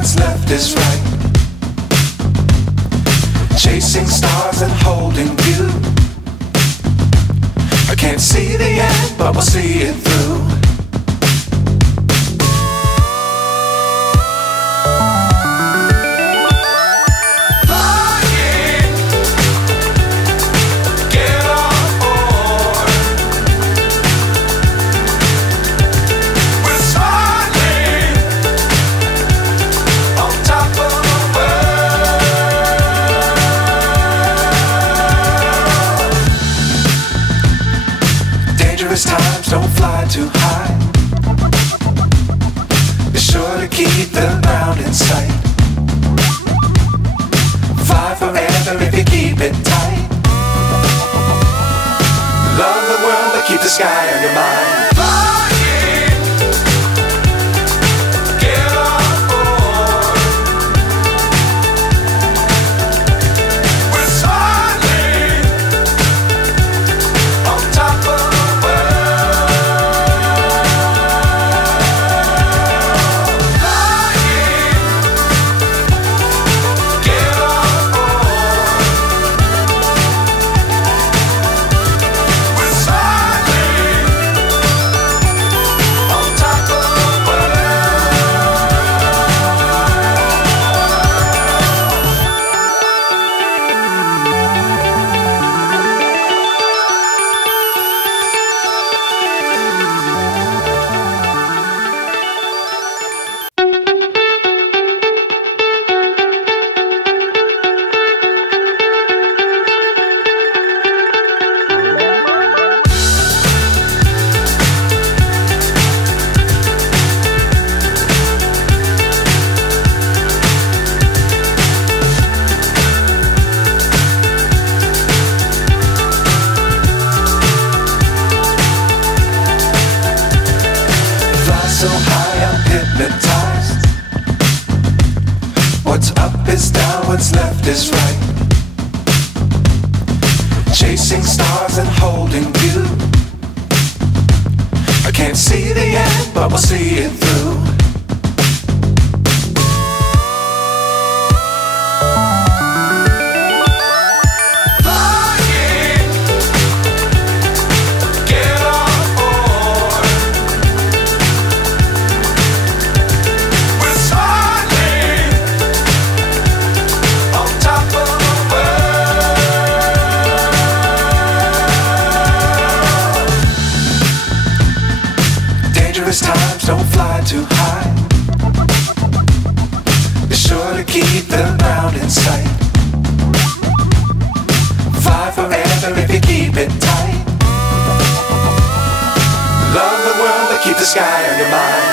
what's left is right. Chasing stars and holding you. I can't see the end, but we'll see it through. Dangerous times, don't fly too high. Be sure to keep the ground in sight. Fly forever if you keep it tight. Love the world, but keep the sky on your mind. So high, I'm hypnotized. What's up is down, what's left is right. Chasing stars and holding you. I can't see the end, but we'll see it through. Dangerous times, don't fly too high. Be sure to keep the ground in sight. Fly forever if you keep it tight. Love the world, but keep the sky on your mind.